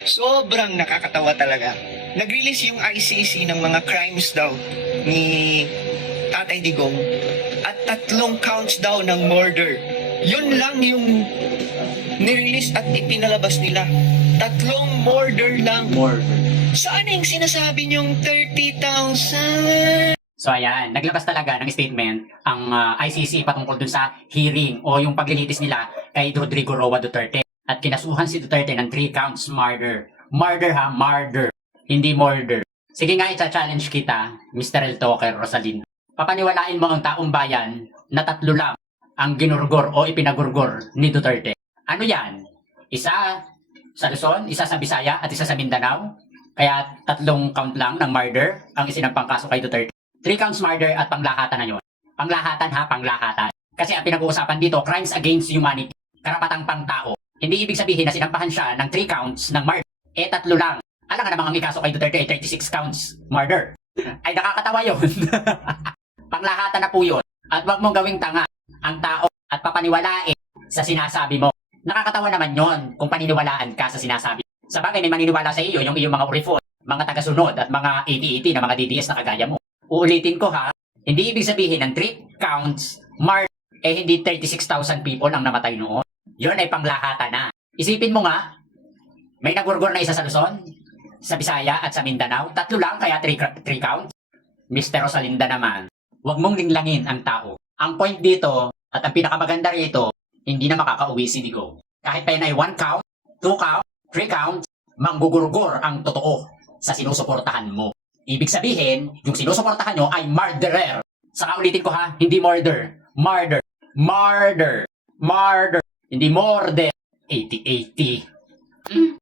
Sobrang nakakatawa talaga. Nag-release yung ICC ng mga crimes daw ni Tatay Digong at tatlong counts daw ng murder. Yun lang yung nirelease at ipinalabas nila. Tatlong murder lang. More. Saan yung sinasabi niyong 30,000? So ayan, naglabas talaga ng statement ang ah, ICC patungkol dun sa hearing o yung paglilitis nila kay Rodrigo Roa Duterte. At kinasuhan si Duterte ng 3 counts murder. Murder ha, murder. Hindi murder. Sige nga, i-challenge kita, Mr. El Toker Rosalino. Papaniwalain mo ang taong bayan na tatlo lang ang ginurgor o ipinagurgor ni Duterte. Ano yan? Isa sa Luzon, isa sa Bisaya at isa sa Mindanao. Kaya tatlong count lang ng murder ang isinampang kaso kay Duterte. Three counts murder at panglahatan na yun. Panglahatan ha, panglahatan. Kasi ang pinag-uusapan dito, crimes against humanity. Karapatang pangtao. Hindi ibig sabihin na sinampahan siya ng three counts ng murder. Eh, tatlo lang. Alam nga namang ang ikaso kay Duterte ay 36 counts murder. Ay, nakakatawa yun. panglahatan na po yun. At wag mong gawing tanga ang tao at papaniwalain sa sinasabi mo. Nakakatawa naman yon kung paniniwalaan ka sa sinasabi. Sa bagay, may maniniwala sa iyo yung iyong mga urifon, mga tagasunod at mga 80-80 na mga DDS na kagaya mo. Uulitin ko ha, hindi ibig sabihin ng 3 counts, mark, eh hindi 36,000 people ang namatay noon. Yun ay panglahatan na. Isipin mo nga, may nagurgur na isa sa Luzon, sa Bisaya at sa Mindanao. Tatlo lang, kaya 3 counts. Mr. Rosalinda naman, huwag mong linglangin ang tao. Ang point dito, at ang pinakamaganda rito, hindi na makakauwi si Digo. Kahit pa yan ay 1 count, 2 count, 3 counts, manggugurgur ang totoo sa sinusuportahan mo. Ibig sabihin, yung sinusuportahan nyo ay murderer. Saka ulitin ko ha, hindi murder. Murder. Murder. Murder. Hindi murder. 80-80.